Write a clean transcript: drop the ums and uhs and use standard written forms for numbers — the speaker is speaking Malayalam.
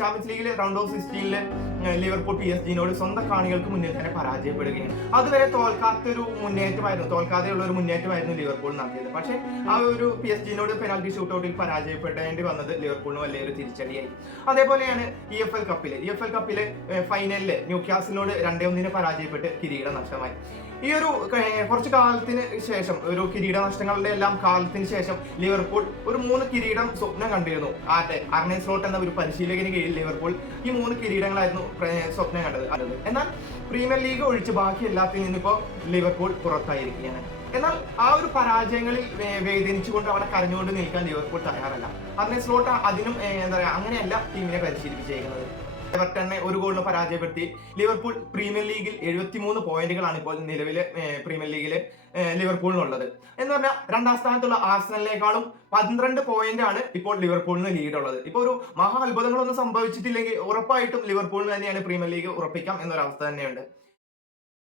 ചാമ്പ്യൻസ് ലീഗിലെ റൗണ്ട് ഓഫ് 16-ല് ലിവർപൂൾ PSG-നോട് സ്വന്തം കാണികൾക്ക് മുന്നിൽ തന്നെ പരാജയപ്പെടുകയാണ്. അതുവരെ തോൽക്കാതെയുള്ള ഒരു മുന്നേറ്റമായിരുന്നു ലിവർപൂൾ നടത്തിയത്. പക്ഷേ ആ ഒരു PSG-നോട് പെനാൽറ്റി ഷൂട്ടൗട്ടിൽ പരാജയപ്പെടേണ്ടി വന്നത് ലിവർപൂളിന് വലിയൊരു തിരിച്ചടിയായി. അതേപോലെയാണ് EFL കപ്പിലെ ഫൈനലില് ന്യൂകാസിലിനോട് 2-1 പരാജയപ്പെട്ട് കിരീടം നഷ്ടമായി. ഈ ഒരു കുറച്ചു കാലത്തിന് ശേഷം, ഒരു കിരീട നഷ്ടങ്ങളുടെ എല്ലാം കാലത്തിന് ശേഷം ലിവർപൂൾ ഒരു 3 കിരീടം സ്വപ്നം കണ്ടിരുന്നു. അർനെ സ്ലോട്ട് എന്ന ഒരു പരിശീലകന് കീഴിൽ ലിവർപൂൾ ഈ 3 കിരീടങ്ങളായിരുന്നു സ്വപ്നം കണ്ടത്. എന്നാൽ പ്രീമിയർ ലീഗ് ഒഴിച്ച് ബാക്കി എല്ലാത്തിൽ നിന്നിപ്പോ ലിവർപൂൾ പുറത്തായിരിക്കുകയാണ്. എന്നാൽ ആ ഒരു പരാജയങ്ങളിൽ വേദനിച്ചുകൊണ്ട് അവിടെ കരഞ്ഞുകൊണ്ട് നിൽക്കാൻ ലിവർപൂൾ തയ്യാറല്ല. അർനെ സ്ലോട്ട് അതിനും അങ്ങനെയല്ല ടീമിനെ പരിശീലിപ്പിച്ചേക്കുന്നത്. എവർട്ടനെ 1 ഗോളിന് പരാജയപ്പെടുത്തി ലിവർപൂൾ പ്രീമിയർ ലീഗിൽ 73 പോയിന്റുകളാണ് ഇപ്പോൾ നിലവിലെ പ്രീമിയർ ലീഗിലെ ലിവർപൂളിനുള്ളത്. എന്ന് പറഞ്ഞാൽ 2ാം സ്ഥാനത്തുള്ള ആർസണലിനേക്കാളും 12 പോയിന്റ് ആണ് ഇപ്പോൾ ലിവർപൂളിന് ലീഡുള്ളത്. ഇപ്പോൾ ഒരു മഹാ അത്ഭുതങ്ങളൊന്നും സംഭവിച്ചിട്ടില്ലെങ്കിൽ ഉറപ്പായിട്ടും ലിവർപൂളിന് തന്നെയാണ് പ്രീമിയർ ലീഗ് ഉറപ്പിക്കാം എന്നൊരവസ്ഥ തന്നെയുണ്ട്.